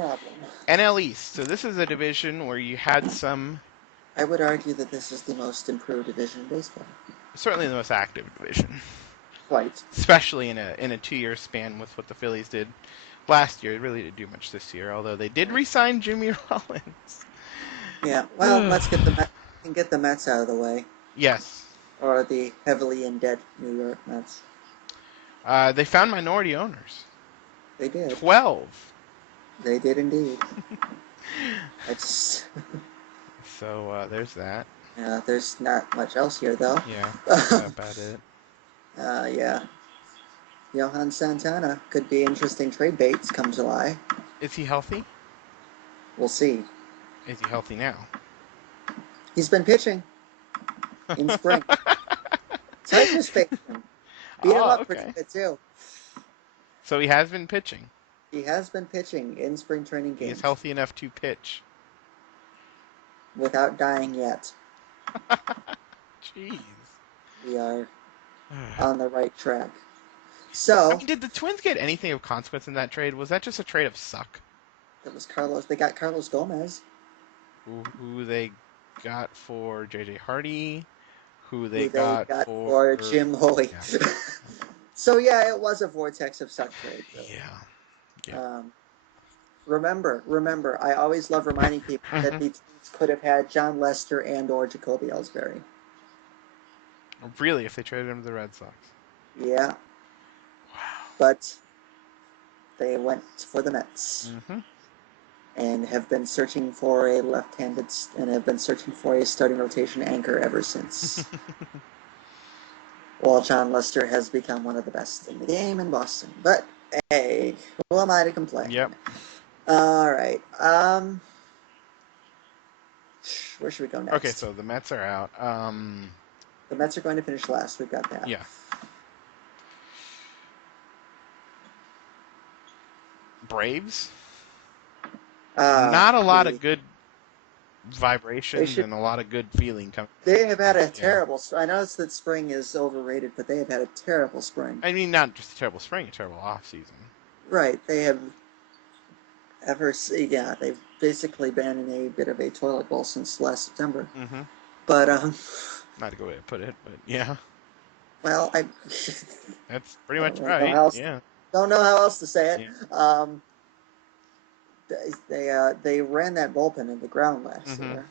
problem. NL East. So this is a division where you had some, I would argue that this is the most improved division in baseball. certainly the most active division, Quite. especially in a 2-year span with what the Phillies did last year. It really didn't do much this year, although they did re-sign Jimmy Rollins. Yeah. Well, let's get the Mets, and get the Mets out of the way, Yes. or the heavily in debt New York Mets. They found minority owners. They did. 12. They did indeed. It's There's that. there's not much else here though. Yeah, that's about it. Yeah. Johan Santana could be interesting trade baits come July. Is he healthy? We'll see. Is he healthy now? He's been pitching in spring. Tigers faced him. Beat him Oh, up pretty okay. good too. So he has been pitching. He has been pitching in spring training He is games healthy enough to pitch. without dying yet. Jeez. We are I on the right track. So mean, did the Twins get anything of consequence in that trade? Was that just a trade of suck? that was Carlos. They got Carlos Gomez, Who they got for J.J. Hardy? Who they who they got got for... for Jim Hoy. Yeah. So yeah, it was a vortex of suck trade. Really. Yeah. Remember, I always love reminding people that the teams could have had John Lester and or Jacoby Ellsbury. Really, if they traded him to the Red Sox. Yeah, Wow. but they went for the Mets Mm-hmm. and have been searching for a left-handed and have been searching for a starting rotation anchor ever since. While John Lester has become one of the best in the game in Boston, but hey, who am I to complain? Yep. All right. Where should we go next? Okay, so the Mets are out. The Mets are going to finish last. We've got that. Yeah. Braves. Not a lot of good vibrations and a lot of good feeling coming. They have had a terrible. I noticed that spring is overrated, but they have had a terrible spring. I mean, not just a terrible spring, a terrible off season. Right. They have they've basically been in a bit of a toilet bowl since last September. Mm-hmm. But not a good way to put it, but yeah. Well, that's pretty much right. Yeah. Don't know how else to say it. Yeah. They ran that bullpen in the ground last year.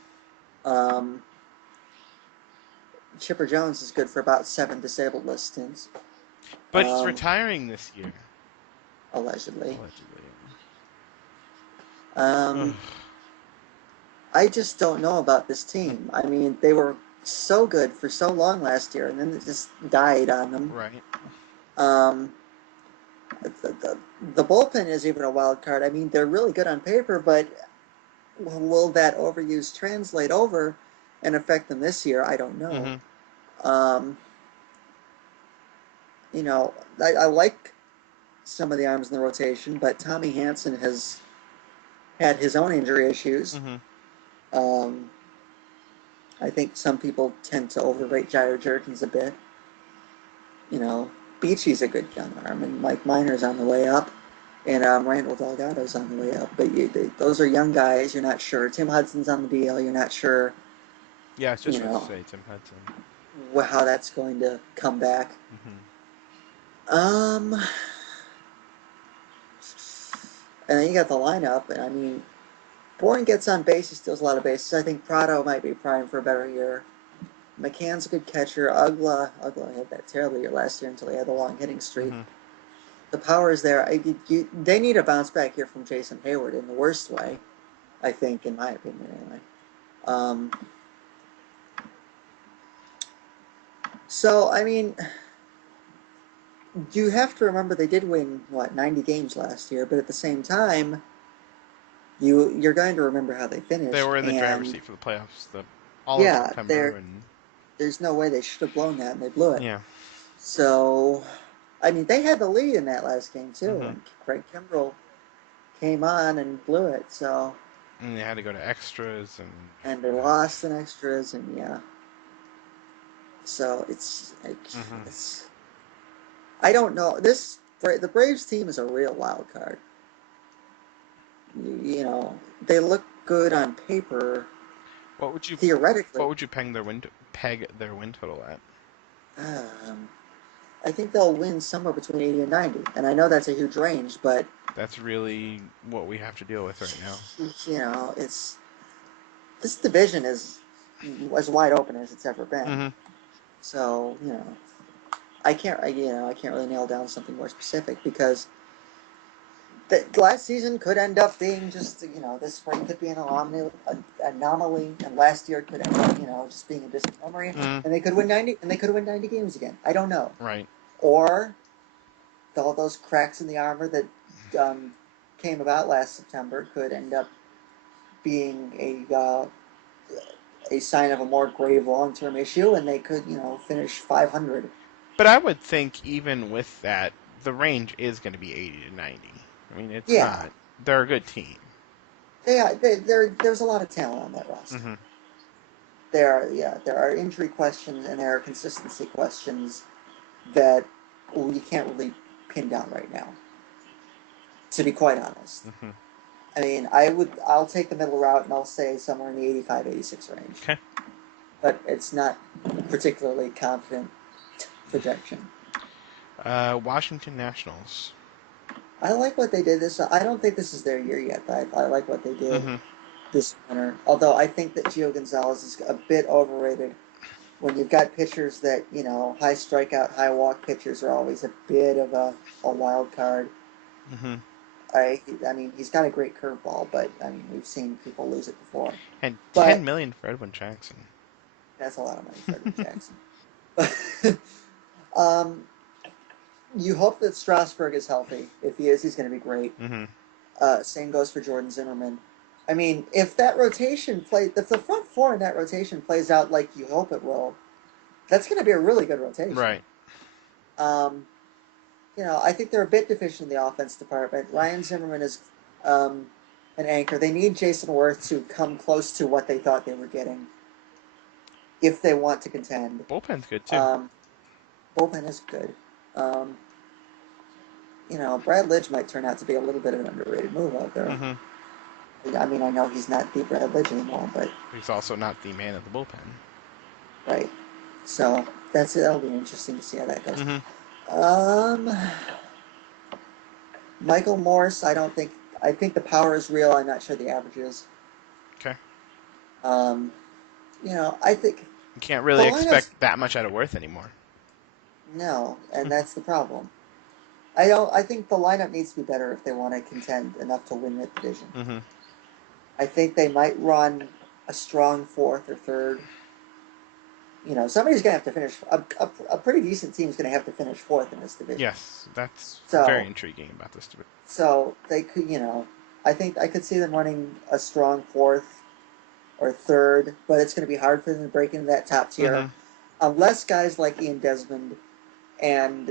Chipper Jones is good for about 7 disabled list stints. But he's retiring this year. Allegedly. I just don't know about this team. I mean, they were so good for so long last year, and then it just died on them. Right. The bullpen is even a wild card. I mean, they're really good on paper, but will that overuse translate over and affect them this year? I don't know. You know, I like some of the arms in the rotation, but Tommy Hanson has had his own injury issues. I think some people tend to overrate Jair Jurgens a bit. You know, Beachy's a good young arm, and Mike Minor's on the way up, and Randall Delgado's on the way up. But those are young guys. You're not sure. Tim Hudson's on the DL. You're not sure. Yeah, it's just to say Tim Hudson. How that's going to come back. And then you got the lineup, and I mean, Bourne gets on base. He steals a lot of bases. I think Prado might be primed for a better year. McCann's a good catcher. Ugla had that terrible year last year until he had the long hitting streak. The power is there. They need a bounce back here from Jason Hayward in the worst way, I think, in my opinion, anyway. So, I mean, you have to remember they did win, 90 games last year, but at the same time, you're going to remember how they finished. They were in the driver's seat for the playoffs all of September. There's no way they should have blown that, and they blew it. Yeah. So, I mean, they had the lead in that last game, too, and Craig Kimbrell came on and blew it, so... And they had to go to extras, and they lost in extras, and yeah. So, it's I don't know. The Braves team is a real wild card. they look good on paper, What would you theoretically. what would you peg their win total at? Um, I think they'll win somewhere between 80 and 90, and I know that's a huge range, but That's really what we have to deal with right now. it's this division is as wide open as it's ever been. Mm-hmm. So I can't really nail down something more specific because the last season could end up being just this spring could be an anomaly, and last year could end up just being a distant memory, Mm-hmm. and they could win 90 games again. I don't know, Right. or all those cracks in the armor that um, came about last September could end up being a sign of a more grave long-term issue, and they could finish 500. But I would think even with that, the range is going to be 80 to 90. I mean, it's Yeah, not. They're a good team. there's a lot of talent on that roster. Mm-hmm. There are injury questions and there are consistency questions that you can't really pin down right now. To be quite honest, Mm-hmm. I mean, I'll take the middle route and I'll say somewhere in the 85, 86 range, Okay. but it's not particularly confident projection. Washington Nationals. I like what they did this. I don't think this is their year yet, but I like what they did Mm-hmm. this winter. Although I think that Gio Gonzalez is a bit overrated. When you've got pitchers that high strikeout, high walk pitchers are always a bit of a wild card. Mm-hmm. I mean, he's got a great curveball, but I mean, we've seen people lose it before. And But 10 million for Edwin Jackson. that's a lot of money for Edwin Jackson. um, you hope that Strasburg is healthy. If he is, he's going to be great. Mm-hmm. Same goes for Jordan Zimmerman. I mean, if the front four in that rotation plays out like you hope it will, that's going to be a really good rotation. Right. Um, I think they're a bit deficient in the offense department. Ryan Zimmerman is an anchor. They need Jason Worth to come close to what they thought they were getting if they want to contend. Bullpen's good too. Um, bullpen is good. Brad Lidge might turn out to be a little bit of an underrated move out there. Mm-hmm. I mean, I know he's not the Brad Lidge anymore, but He's also not the man of the bullpen. right. So that'll be interesting to see how that goes. Mm-hmm. Michael Morse, I think the power is real. I'm not sure the average is. Okay. Um, I think You can't the really lineup's expect that much out of Worth anymore. no, and that's the problem. I think the lineup needs to be better if they want to contend enough to win the division. Mm-hmm. I think they might run a strong fourth or third. Somebody's going to have to finish. A pretty decent team's going to have to finish fourth in this division. Yes, that's So, very intriguing about this division. so they could, I think I could see them running a strong fourth or third, but it's going to be hard for them to break into that top tier Mm-hmm. unless guys like Ian Desmond and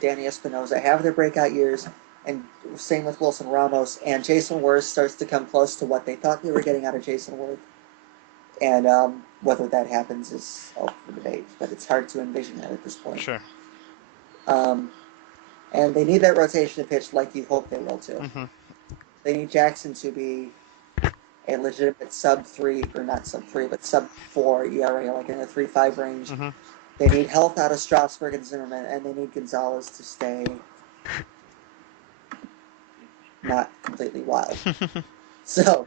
Danny Espinosa have their breakout years, and same with Wilson Ramos, and Jason Worth starts to come close to what they thought they were getting out of Jason Worth. And whether that happens is up for debate, but it's hard to envision that at this point. Sure. Um, and they need that rotation to pitch like you hope they will too. Mm-hmm. They need Jackson to be a legitimate sub 3, or not sub 3, but sub 4 ERA, like in the 3.5 range. Mm-hmm. They need health out of Strasburg and Zimmerman, and they need Gonzalez to stay not completely wild. So,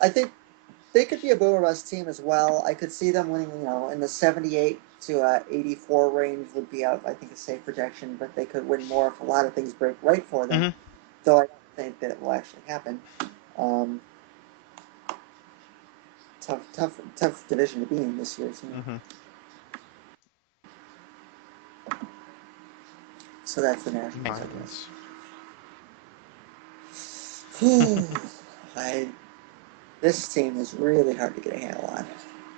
I think they could be a boomer bust team as well. I could see them winning, in the 78 to 84 range would be I think, a safe projection, but they could win more if a lot of things break right for them, Mm-hmm. though I don't think that it will actually happen. Tough division to be in this year, too. Mm-hmm. So that's the Nationals, Marlins. This team is really hard to get a handle on.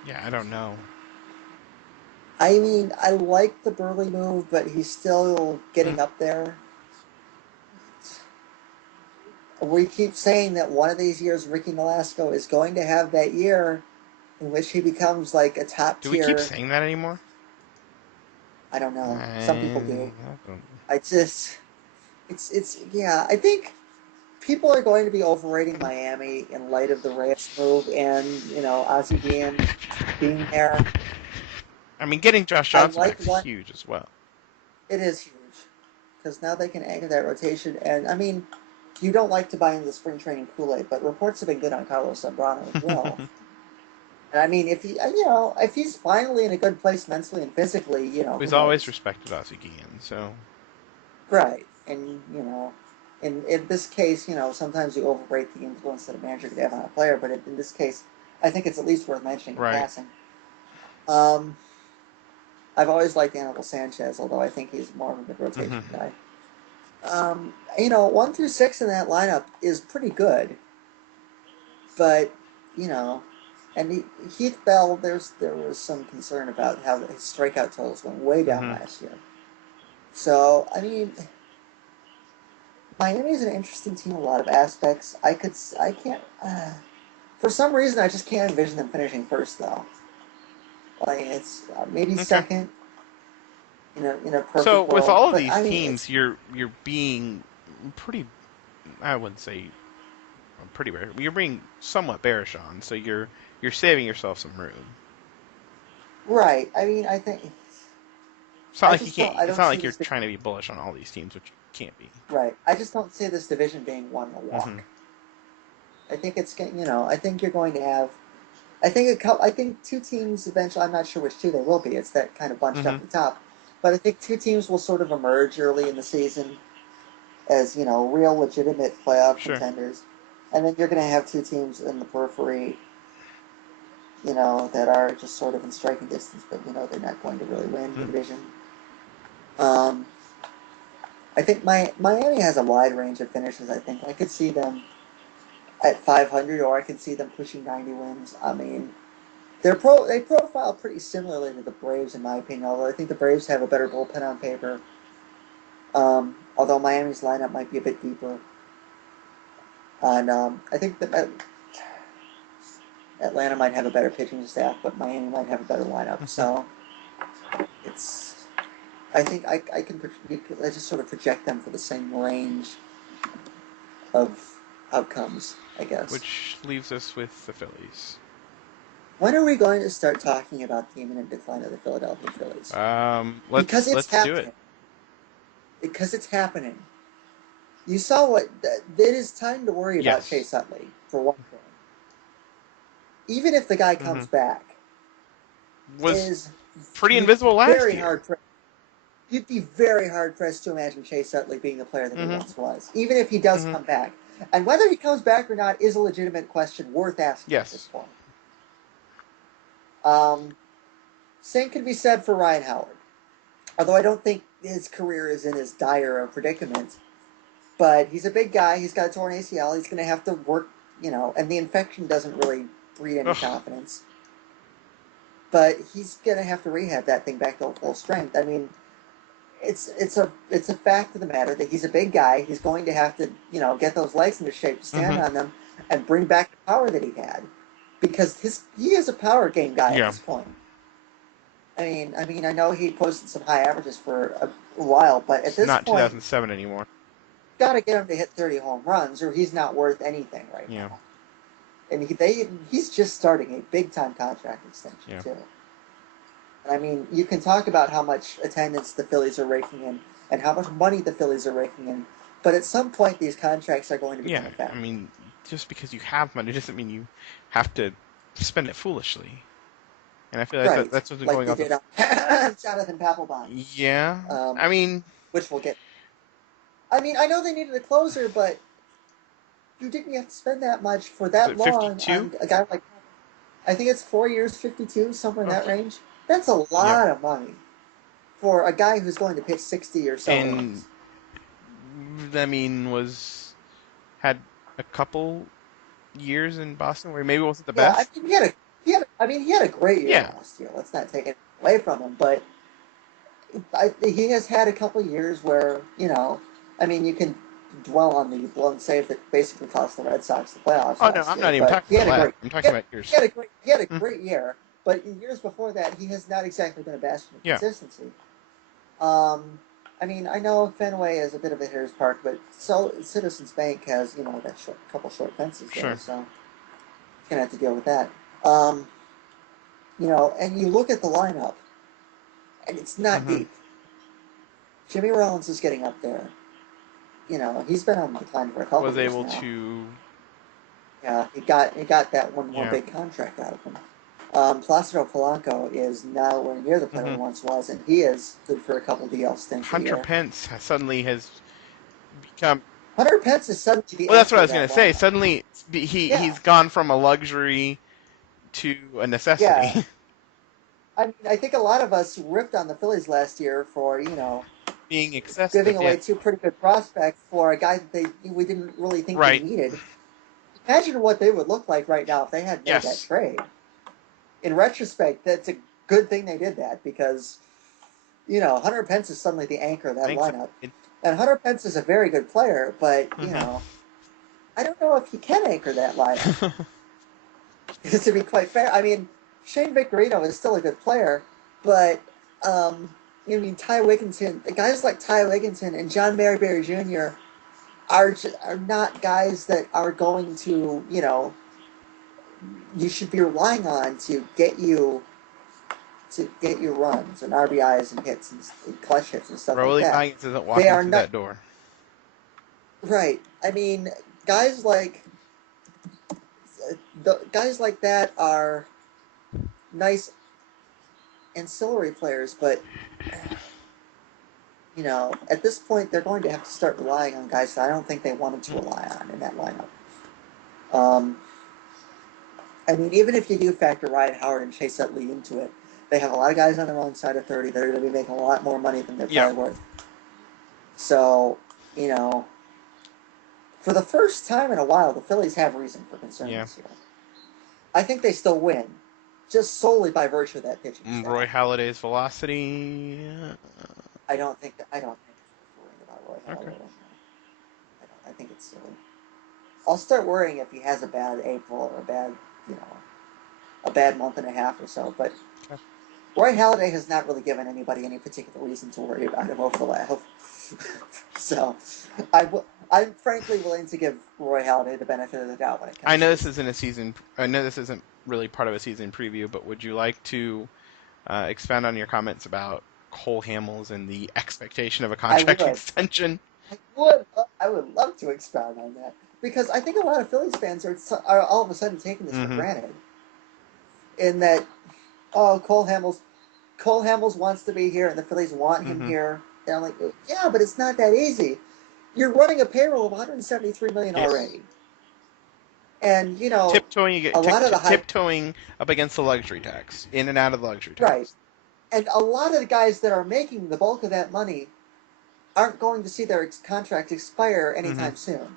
Yeah, I don't know. I mean, I like the Burley move, but he's still getting up there. We keep saying that one of these years Ricky Nolasco is going to have that year in which he becomes like a top Do tier. we keep saying that anymore? I don't know. Some people do. I don't. I just, it's yeah. I think people are going to be overrating Miami in light of the Reyes move and, Ozzie Guillen being there. I mean, getting Josh I Johnson like back is what huge as well. it is huge because now they can anchor that rotation. And I mean, you don't like to buy into the spring training Kool-Aid, but reports have been good on Carlos Zambrano as well. And I mean, if he's finally in a good place mentally and physically, who He's always knows? respected Ozzie Guillen, so Right. And, in this case, sometimes you overrate the influence that a manager could have on a player, but in this case, I think it's at least worth mentioning in right. passing. Um, I've always liked Anibal Sanchez, although I think he's more of a mid-rotation Mm-hmm. guy. 1 through 6 in that lineup is pretty good, but, you know, and Heath Bell, there was some concern about how his strikeout totals went way down Mm-hmm. last year. So, I mean, Miami is an interesting team in a lot of aspects. I can't, for some reason, I just can't envision them finishing first, though. Like, it's maybe Okay. second in a So perfect with world. all of But, these I mean, teams, you're being pretty. I wouldn't say pretty bearish. You're being somewhat bearish on, so you're saving yourself some room. right. I mean, I think, It's not I like you just can't. don't, I It's don't not see like you're this, trying to be bullish on all these teams, which you can't be. right. I just don't see this division being won in a Mm-hmm. walk. I think I think you're going to have, I think two teams eventually, I'm not sure which two they will be. It's that kind of bunched Mm-hmm. up at the top. But I think two teams will sort of emerge early in the season as, real legitimate playoff Sure. contenders. And then you're going to have two teams in the periphery, that are just sort of in striking distance, but, they're not going to really win the Mm-hmm. division. Um, I think Miami has a wide range of finishes, I think. I could see them at 500, or I could see them pushing 90 wins. I mean, they profile pretty similarly to the Braves, in my opinion, although I think the Braves have a better bullpen on paper. Although Miami's lineup might be a bit deeper. And I think that Atlanta might have a better pitching staff, but Miami might have a better lineup. Mm-hmm. So it's. I think I just sort of project them for the same range of outcomes, I guess. Which leaves us with the Phillies. When are we going to start talking about the imminent decline of the Philadelphia Phillies? Because it's Let's do it. happening. Because it's happening. You saw what. It is time to worry about Yes. Chase Utley, for one thing. Even if the guy Mm-hmm. comes back, Was is pretty you'd be invisible last very year. hard pressed. You'd be very hard pressed to imagine Chase Utley being the player that he Mm-hmm. once was, even if he does Mm-hmm. come back. And whether he comes back or not is a legitimate question worth asking at this Yes. point. Um, Same can be said for Ryan Howard. Although I don't think his career is in as dire a predicament. But he's a big guy. He's got a torn ACL. He's going to have to work, and the infection doesn't really breed any Ugh. confidence. But he's going to have to rehab that thing back to full strength. I mean, it's a fact of the matter that he's a big guy. He's going to have to, get those legs into shape to stand Mm-hmm. on them and bring back the power that he had, because he is a power game guy at Yeah. this point. I know he posted some high averages for a while, but at It's this not point, 2007 anymore. got to get him to hit 30 home runs, or he's not worth anything right Yeah. now. And he's just starting a big time contract extension Yeah. too. And I mean, you can talk about how much attendance the Phillies are raking in and how much money the Phillies are raking in, but at some point these contracts are going to become Yeah. I effective. mean, just because you have money doesn't mean you have to spend it foolishly. And I feel like Right, that's what's been like going they on. did on Jonathan Papelbon, Yeah. um, I mean, which we'll get. I mean, I know they needed a closer, but you didn't have to spend that much for was that it long 52? on a guy like. I think it's 4 years, 52, somewhere in Ugh. that range. That's a Yeah. lot of money for a guy who's going to pitch 60 or so And innings. I mean, had a couple years in Boston where maybe wasn't the Yeah, best. he had a great year Yeah. last year. Let's not take it away from him, but he has had a couple years where, you can dwell on the blown save that basically cost the Red Sox the playoffs Oh no, last I'm year, not even but talking about last. I'm talking about he yours. had a Mm, great year. But in years before that, he has not exactly been a bastion of yeah. consistency. Um, I mean, I know Fenway is a bit of a hitter's park, but so Citizens Bank has, that couple short fences there, Sure. so gonna have to deal with that. And you look at the lineup, and it's not Mm-hmm. deep. Jimmy Rollins is getting up there. He's been on decline for a couple Was of years able now. to, Yeah, he got that one more yeah. big contract out of him. Placido Polanco is nowhere near the player Mm-hmm. he once was, and he is good for a couple DL stints a Hunter year. Pence suddenly has become. Hunter Pence is suddenly the Well, that's what I anchor of was gonna that say. lineup. Suddenly, Yeah, he's gone from a luxury to a yeah. necessity, I mean, I think a lot of us ripped on the Phillies last year for being excessive. giving Yeah. away two pretty good prospects for a guy that we didn't really think they Right. needed. Imagine what they would look like right now if they had made that Yes. trade. In retrospect, that's a good thing they did that because Hunter Pence is suddenly the anchor of I that think so. lineup. And Hunter Pence is a very good player, but Mm-hmm. I don't know if he can anchor that lineup. Because to be quite fair, I mean, Shane Victorino is still a good player, but Ty Wigginton, guys like Ty Wigginton and John Maryberry Jr. are not guys that are going to you should be relying on to get you runs and RBIs and hits and clutch hits and stuff like Rolly that. Buyings isn't They walking are through not that door. right. I mean, guys like the guys like that are nice ancillary players, but at this point they're going to have to start relying on guys that I don't think they wanted to rely on in that lineup. Um, I mean, even if you do factor Ryan Howard and Chase Utley into it, they have a lot of guys on the wrong side of 30 that are going to be making a lot more money than they're Yeah. probably worth. So, you know, for the first time in a while, the Phillies have reason for concern Yeah. this year. I think they still win, just solely by virtue of that pitching Roy staff. Halladay's velocity. I don't think it's worth worrying about Roy Okay. Halladay right now. I think it's silly. I'll start worrying if he has a bad April or a bad month and a half or so. But Okay. Roy Halladay has not really given anybody any particular reason to worry about him over the last. So I'm frankly willing to give Roy Halladay the benefit of the doubt when it I comes know to this this. isn't a season. I know this isn't really part of a season preview, but would you like to expand on your comments about Cole Hamels and the expectation of a I contract would. extension? I would love to expound on that because I think a lot of Phillies fans are all of a sudden taking this for Mm-hmm. granted. In that, Cole Hamels wants to be here, and the Phillies want him Mm-hmm. here. And I'm like, yeah, but it's not that easy. You're running a payroll of 173 million Yes. already, and Tiptoeing, a lot of the high tiptoeing up against the luxury tax, in and out of the luxury right, tax. and a lot of the guys that are making the bulk of that money aren't going to see their contract expire Mm-hmm. anytime soon.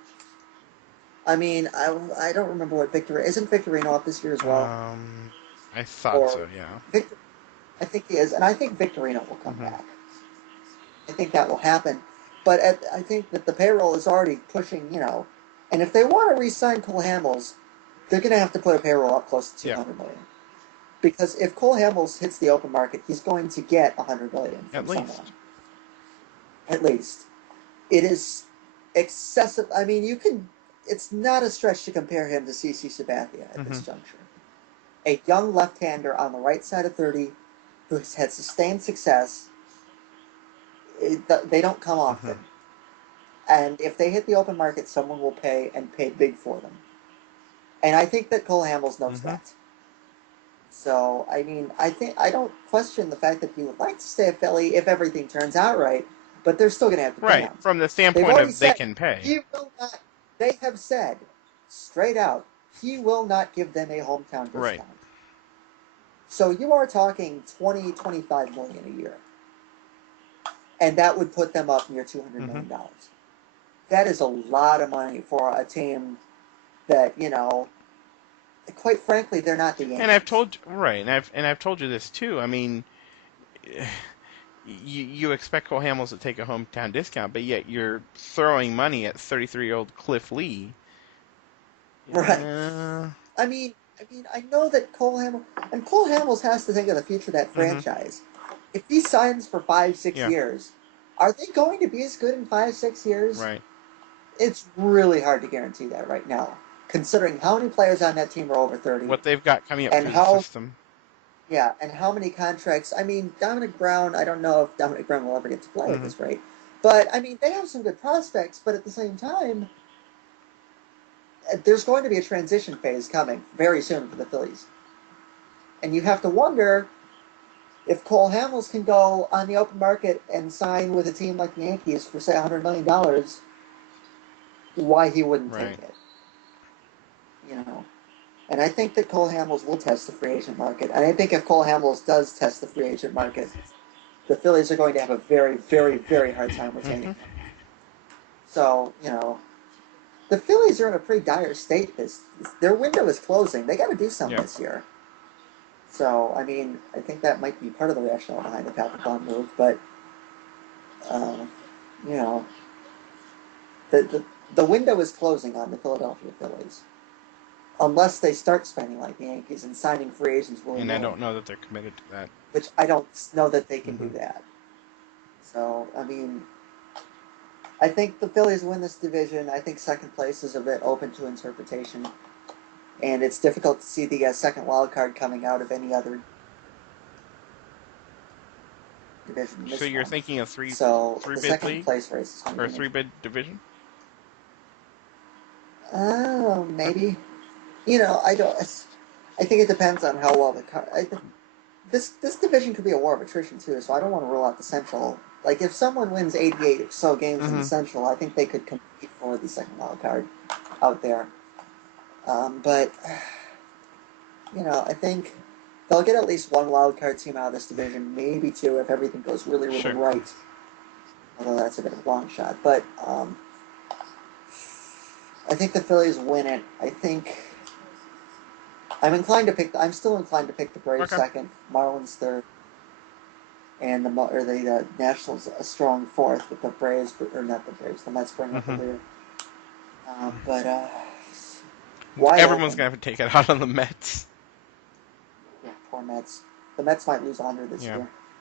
I mean, I don't remember what isn't Victorino up this year as well, I thought or so. Yeah. Victor. I think he is, and I think Victorino will come Mm-hmm. back. I think that will happen. But I think that the payroll is already pushing, and if they want to re-sign Cole Hamels, they're going to have to put a payroll up close to Yeah. 200 million. Because if Cole Hamels hits the open market, he's going to get 100 million At from someone, least. at least. It is excessive. I mean, you can. It's not a stretch to compare him to CC Sabathia at Mm-hmm. this juncture. A young left-hander on the right side of 30 who has had sustained success. They don't come Mm-hmm. often. And if they hit the open market, someone will pay and pay big for them. And I think that Cole Hamels knows Mm-hmm. that. So, I mean, I don't question the fact that he would like to stay at Philly if everything turns out right, but they're still going to have to pay Right. him. From the They've standpoint already of they said can pay. he will not, they have said straight out, he will not give them a hometown Right. discount. So you are talking 25 million a year. And that would put them up near $200 Mm-hmm. million. That is a lot of money for a team that, quite frankly, they're not the And I've Yankees. told right, and I've told you this too. I mean, you expect Cole Hamels to take a hometown discount, but yet you're throwing money at 33-year-old Cliff Lee. Right. Yeah. I know that Cole Hamels has to think of the future of that Mm-hmm. franchise. If he signs for 5, 6 Yeah. years, Are they going to be as good in 5, 6 years? Right. It's really hard to guarantee that right now, considering how many players on that team are over 30 What they've got coming up and through the how, system. yeah, and how many contracts. I mean, Dominic Brown, I don't know if Dominic Brown will ever get to play at Hmm. this rate, but I mean, they have some good prospects, but at the same time, there's going to be a transition phase coming very soon for the Phillies. And you have to wonder if Cole Hamels can go on the open market and sign with a team like the Yankees for, say, $100 million, why he wouldn't take Right. it, you know? And I think that Cole Hamels will test the free agent market. And I think if Cole Hamels does test the free agent market, the Phillies are going to have a very, very, very hard time retaining Hmm. him. So, the Phillies are in a pretty dire state. Their window is closing. They got to do something Yep. this year. So, I mean, I think that might be part of the rationale behind the Patrick Vaughn move. But, uh, you know, the window is closing on the Philadelphia Phillies. Unless they start spending like the Yankees and signing free agents willy And I nilly, don't know that they're committed to that. which I don't know that they can do Hmm. that. So, I mean, I think the Phillies win this division. I think second place is a bit open to interpretation. And it's difficult to see the second wild card coming out of any other division than So this you're one. thinking a So three the bid second league place race is going to or be a an three interesting. bid division? Oh, Uh, maybe. I don't. I think it depends on how well the car. This division could be a war of attrition too. So I don't want to rule out the Central. Like if someone wins 88 or so games in the hmm. Central, I think they could compete for the second wild card out there. But I think they'll get at least one wild card team out of this division, maybe two if everything goes really, really Sure. right. Although that's a bit of a long shot. But I think the Phillies win it. I'm still inclined to pick the Braves Okay. second, Marlins third, and the Nationals a strong fourth. But the Braves, or not the Braves, the Mets bring up the Hmm. rear. But wide Everyone's open. gonna have to take it out on the Mets. Yeah, poor Mets. The Mets might lose 100 this Yeah. year.